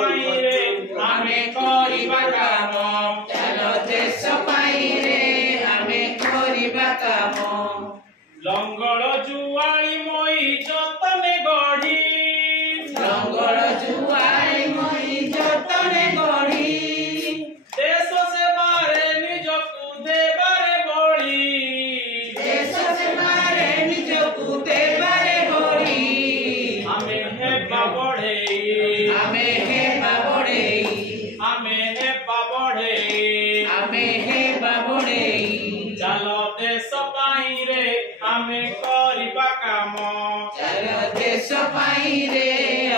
ପାଇଁ ରେ ଆମେ କରିବା କାମ ଚାଲ ଦେଶ ପାଇଁ ରେ ଆମେ କରିବା କାମ ଲଙ୍ଗଳ ଜୁଆଳି ମଇ ଯତନେ ଗଢି ଲଙ୍ଗଳ ଜୁଆଳି ମଇ ଯତନେ ଗଢି ଦେଶ ସେବାରେ ନିଜକୁ ଦେବାରେ ବଳି ଦେଶ ସେବାରେ ନିଜକୁ ଦେବାରେ ବଳି ଆମେ ହେବା ବଢେଇ ଆମେ ହେବା ବଢେଇ ଆମେ ହେବା ବଢେଇ ଆମେ ହେବା ବଢେଇ ଚାଲ ଦେଶ ପାଇଁ ରେ ଆମେ କରିବା କାମ ଚାଲ ଦେଶ ପାଇଁ ରେ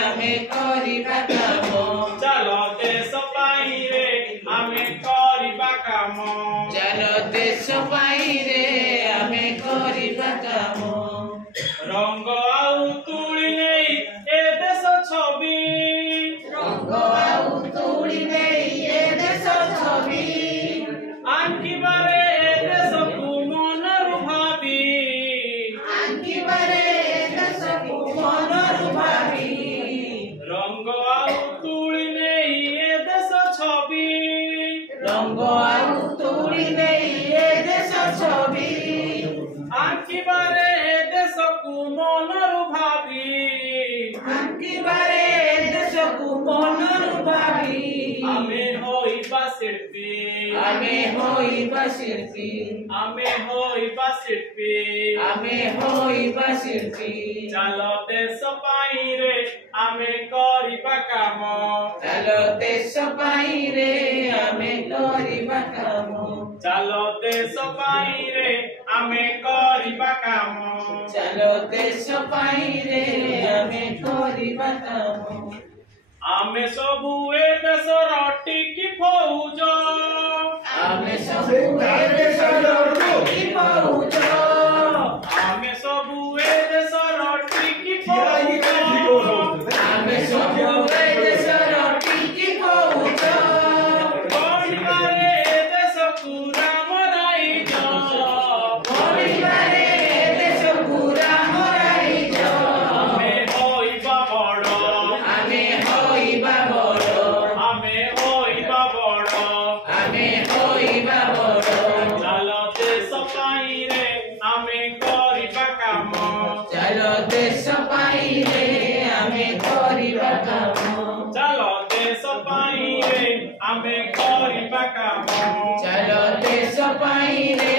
ଆମେ କରିବା କାମ ଚାଲ ଦେଶ ପାଇଁ ରେ ଆମେ କରିବା କାମ ଚାଲ ଦେଶ ପାଇଁ ରେ ଆମେ କରିବା କାମ ରଙ୍ଗ ଆଉ ତୁଳି ନେଇ ଏ ଦେଶ ଛବି ରଙ୍ଗ ଆଉ ତୁଳି ନେଇ ଏ ଦେଶ ଛବି ଆଙ୍କିବାରେ ଏ ଦେଶକୁ ମନରୁ ଭାବି ଆଙ୍କିବାରେ ଏ ଦେଶକୁ ମନରୁ ଭାବି ରଙ୍ଗ ଆଉ ତୁଳି ନେଇ ଏ ଦେଶ ଛବି ରଙ୍ଗ ଆଉ ତୁଳି ନେଇ ଏ ଦେଶ ଛବି ଆଙ୍କିବାରେ ଏ ଦେଶକୁ ମନରୁ ଭାବି ଆଙ୍କିବାରେ ଏ ଦେଶକୁ ମନରୁ ଭାବି ଆମେ ହୋଇବା ଶିଳ୍ପୀ ଆମେ ହୋଇବା ଶିଳ୍ପୀ ଆମେ ହୋଇବା ଶିଳ୍ପୀ ଆମେ ହୋଇବା ଶିଳ୍ପୀ ଚାଲ ଦେଶ ପାଇଁ ରେ ଆମେ କରିବା କାମ ଚାଲ ଦେଶ ପାଇଁ ରେ ଆମେ କରିବା କାମ ଚାଲ ଦେଶ ପାଇଁ ରେ ଆମେ କରିବା କାମ ଚାଲ ଦେଶ ପାଇଁ ରେ ଆମେ କରିବା କାମ ଆମେ ସବୁ ଏ ଦେଶର ଟିକି ଫୌଜ ଆମେ ସବୁ ଏ ଦେଶର ଟିକି ଫୌଜ ଆମେ ସବୁ ଏ ଦେଶର ଟିକି ଫୌଜ ଆମେ ସବୁ ଏ ଦେଶର ଟିକି ଫୌଜ ଗଢ଼ିବାରେ ଏ ଦେଶକୁ ରାମ ରାଇଜ ଗଢ଼ିବାରେ ଏ ଦେଶକୁ ରାମ ରାଇଜ ଆମେ ହୋଇବା ବଡ଼ ଆମେ ହୋଇବା ବଡ଼ ଆମେ ହୋଇବା ବଡ଼ ଆମେ ହୋଇବା ବଡ଼ ଚାଲ ଦେଶ ପାଇଁ ରେ ଆମେ କରିବା କାମ ଚାଲ ଦେଶ ପାଇଁ ରେ ଆମେ କରିବା କାମ ଚାଲ ଦେଶ ପାଇଁ ରେ ଆମେ କରିବା କାମ ଚାଲ ଦେଶ ପାଇଁ ରେ